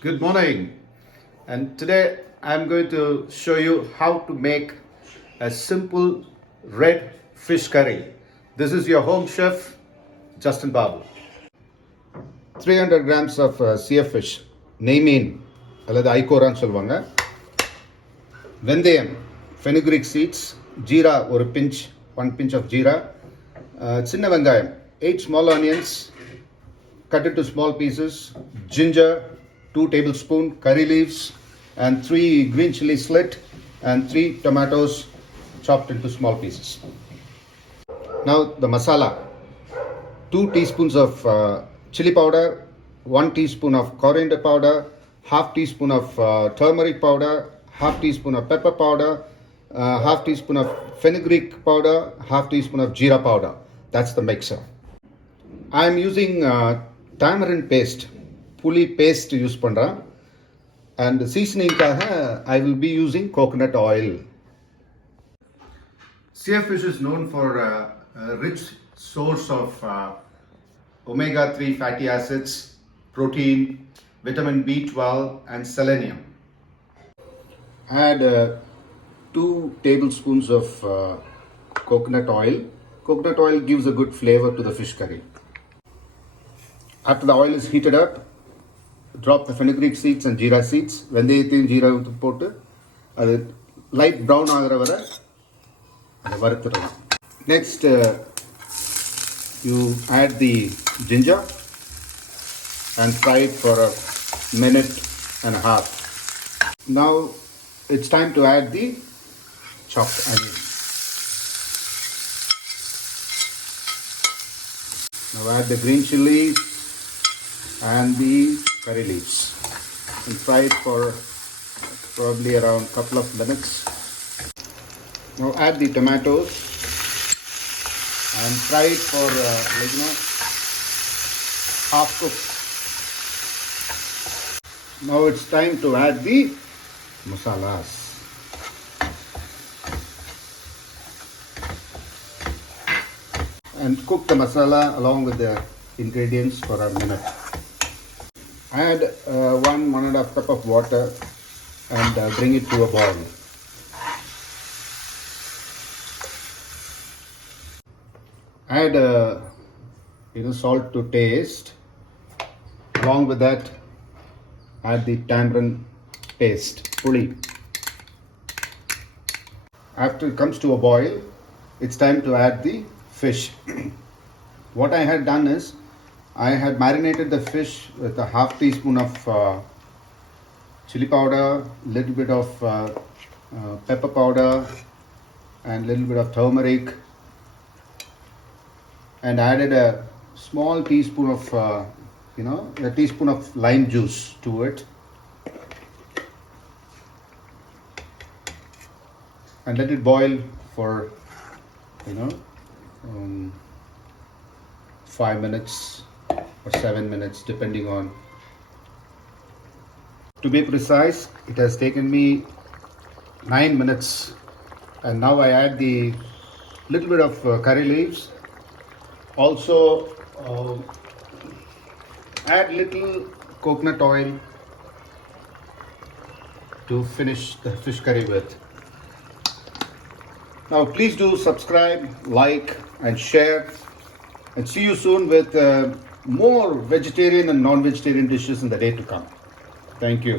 Good morning, and today I'm going to show you how to make a simple red fish curry. This is your home chef, Justin Babu. 300 grams of Seer fish, நெய் மீன் அல்லது ஐகோரான்னு சொல்லுவாங்க. வெந்தயம், fenugreek seeds, jeera ஒரு pinch, 1 pinch of jeera, சின்ன வெங்காயம், 8 small onions, cut into small pieces, ginger, 2 tablespoons, curry leaves, and 3 green chili slit, and 3 tomatoes chopped into small pieces. Now the masala: 2 teaspoons of chili powder, 1 teaspoon of coriander powder, half teaspoon of turmeric powder, half teaspoon of pepper powder, half teaspoon of fenugreek powder, half teaspoon of jeera powder. That's the mixer. I am using tamarind paste, puli paste use பண்றேன். And seasoningக்காக I will be using coconut oil. Seer fish is known for a rich source of omega-3 fatty acids, protein, vitamin B12 and selenium. Add 2 tablespoons of coconut oil. Coconut oil gives a good flavor to the fish curry. After the oil is heated up, drop the fenugreek seeds and jeera seeds. வெந்தயத்தையும் ஜீராவையும் போட்டு அது light brown ஆகிற வரை அதை வறுத்துடலாம். Next, you add the ginger and fry it for a minute and a half. Now it's time to add the chopped onion. Now add the green chilies and the curry leaves and fry it for probably around a couple of minutes. Now add the tomatoes and fry it for half cooked. Now it's time to add the masalas. And cook the masala along with the ingredients for a minute. Add 1.5 cup of water and bring it to a boil. Add salt to taste. Along with that, add the tamarind paste, puli. After it comes to a boil, it's time to add the fish. What I had done is I had marinated the fish with a half teaspoon of chili powder, little bit of pepper powder, and little bit of turmeric, and added a small teaspoon of a teaspoon of lime juice to it, and let it boil for 5 minutes or 7 minutes, depending on. To be precise, it has taken me 9 minutes, and now I add the little bit of curry leaves. Also add little coconut oil to finish the fish curry with. Now please do subscribe, like and share, and see you soon with more vegetarian and non-vegetarian dishes in the day to come. Thank you.